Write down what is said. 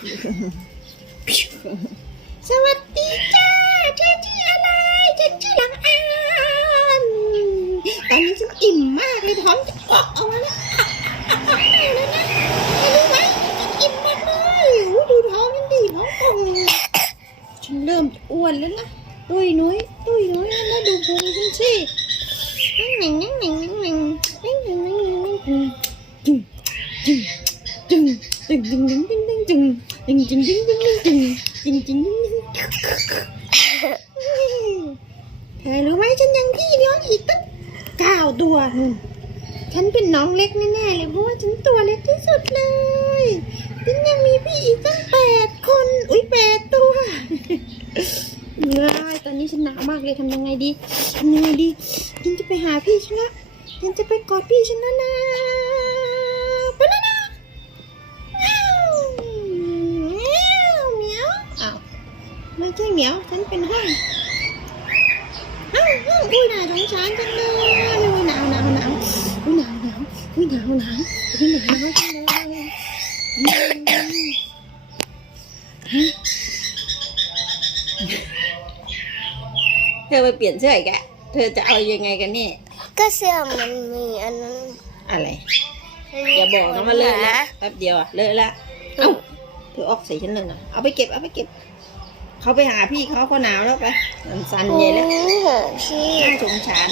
สวัสดีจ้าเธอชื่ออะไรฉันชื่อลังอานตอนนี้ฉันอิ่มมากเลยท้องจะปอกออกมาแล้วแล้วนะรู้ไหมอิ่มมากเลยดูท้องมันดีท้องป่งฉันเริ่มอ้วนแล้วนะตุ้ยนุ้ยตุ้ยนุ้ยแล้วดูพุงฉันสินั่งหนิงนั่งหนิงนั่งหนิงนั่งหนิงนั่งหนิงนั่งหนึ่ง จึงจึงจึงจึงจึงจึงจึงจึงจึงจึงจึงจึงจึงจึงจึงจึงเธอรู้ไหมฉันยังพี่น้องอีกตั้งเก้าตัวนู่นฉันเป็นน้องเล็กแน่ๆเลยเพราะว่าฉันตัวเล็กที่สุดเลยฉันยังมีพี่อีกตั้งแปดคน อุ้ยแปดตัวเมื่อยตอนนี้ฉันหนาวมากเลยทำยังไงดีทำยังไงดีฉันจะไปหาพี่ฉันละฉันจะไปกอดพี่ฉันแล้วนะ ไม่ใช่เหมียว ฉันเป็นห้องอ้าวอ้าวอุ้ยน่าสงสารจังเลยอุ้ยหนาวหนาวหนาวอุ้ยหนาวหนาวอุ้ยหนาวหนาวอุ้ยหนาวหนาวจังเลยฮะเธอไปเปลี่ยนเสื้ออีกอะเธอจะเอายังไงกันนี่ก็เสื้อมันมีอันนั้นอะไร อย่าบอกนะว่าเลอะละแป๊บเดียวอะเลอะละ เอ้าเธอออกใส่ฉันเลยนะเอาไปเก็บเอาไปเก็บ เขาไปหาพี่เขาเขาหนาวแล้วไปมันสั่นโอ้ใหญ่แล้วโหพี่ น่าสงสาร